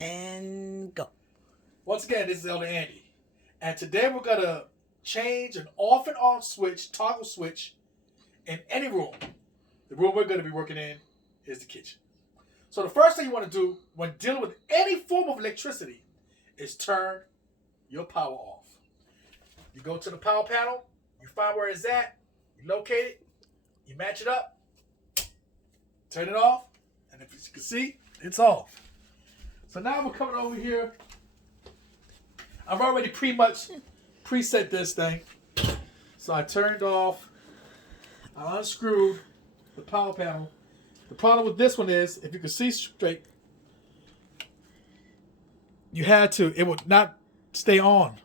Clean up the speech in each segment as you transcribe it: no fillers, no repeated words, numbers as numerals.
And go. Once again, this is Elder Andy. And today we're going to change an off and on switch, toggle switch, in any room. The room we're going to be working in is the kitchen. So the first thing you want to do when dealing with any form of electricity is turn your power off. You go to the power panel, you find where it's at, you locate it, you match it up, turn it off, and if you can see, it's off. So now we're coming over here. I've already pretty much preset this thing. So I turned off, I unscrewed the power panel. The problem with this one is, if you can see straight, it would not stay on.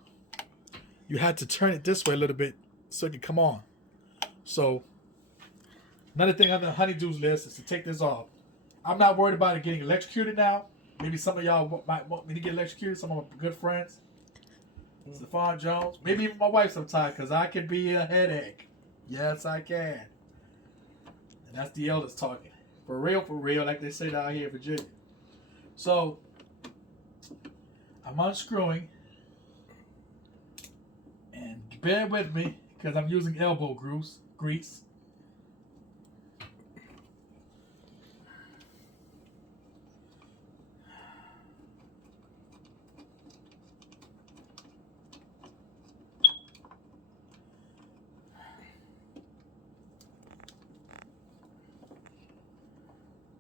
You had to turn it this way a little bit so it could come on. So another thing on the Honeydew's list is to take this off. I'm not worried about it getting electrocuted now. Maybe some of y'all might want me to get electrocuted, some of my good friends. Stephon Jones. Maybe even my wife sometimes, because I can be a headache. Yes, I can. And that's the elders talking. For real, like they say down here in Virginia. So, I'm unscrewing. And bear with me, because I'm using elbow grease.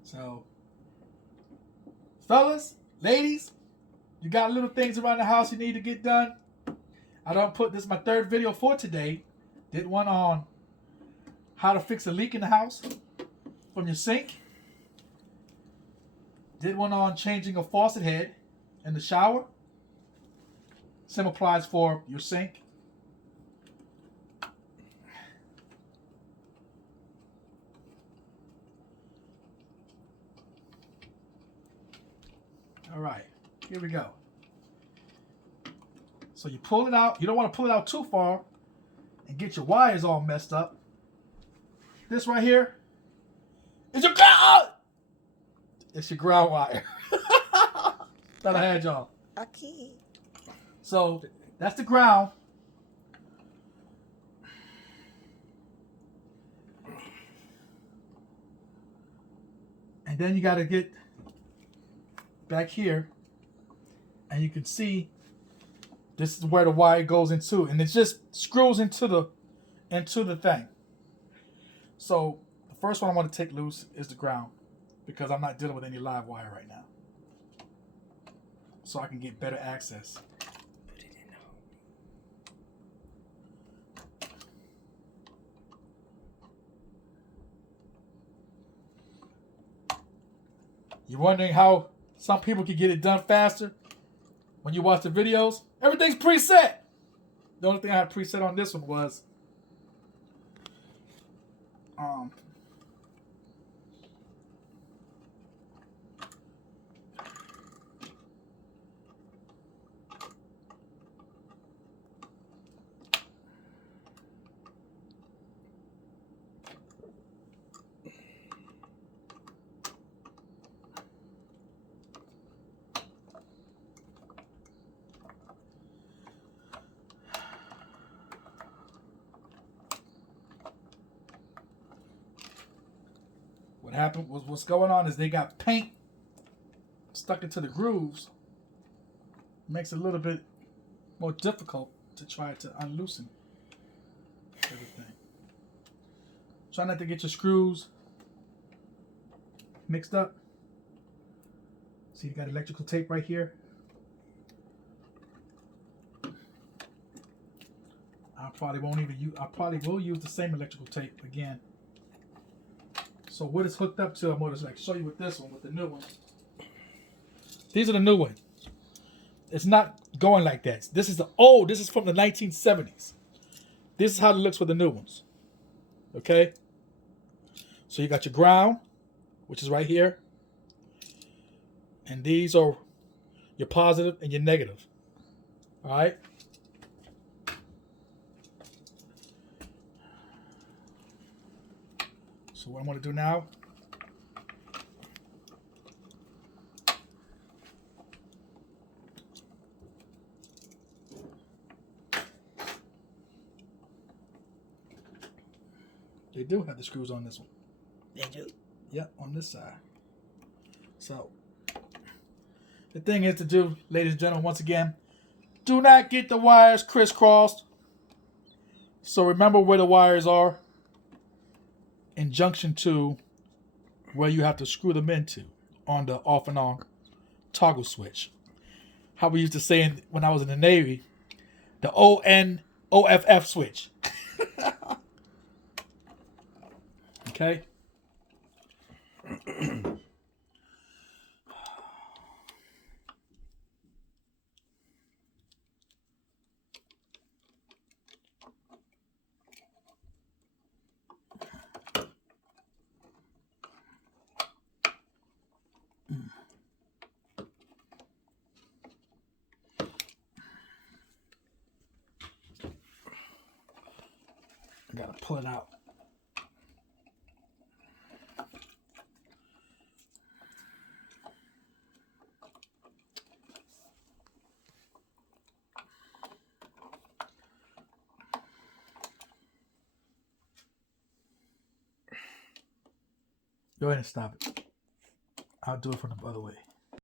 So, fellas, ladies, you got little things around the house you need to get done. I don't put this is my third video for today. Did one on how to fix a leak in the house from your sink. Did one on changing a faucet head in the shower. Same applies for your sink. All right, here we go. So you pull it out. You don't want to pull it out too far and get your wires all messed up. This right here is your ground. It's your ground wire. Thought I had y'all. Okay. So that's the ground. And then you got to get back here, and you can see this is where the wire goes into, and it just screws into the thing. So the first one I want to take loose is the ground, because I'm not dealing with any live wire right now, so I can get better access. Put it in the You're wondering how some people can get it done faster when you watch the videos? Everything's preset. The only thing I had preset on this one was what happened was what's going on is they got paint stuck into the grooves. Makes it a little bit more difficult to try to unloosen everything. Try not to get your screws mixed up. See, you got electrical tape right here. I probably will use the same electrical tape again. So what it's hooked up to, I'm going to show you with this one, with the new one. These are the new ones. It's not going like that. This is from the 1970s. This is how it looks with the new ones. Okay? So you got your ground, which is right here. And these are your positive and your negative. All right? So what I'm going to do now, They do have the screws on this one. They do. Yep, on this side. So, the thing is to do, ladies and gentlemen, once again, do not get the wires crisscrossed. So remember where the wires are in junction 2, where you have to screw them into on the off and on toggle switch. How we used to say when I was in the Navy, the ON-OFF switch. Okay? I gotta pull it out. Go ahead and stop it. I'll do it from the other way.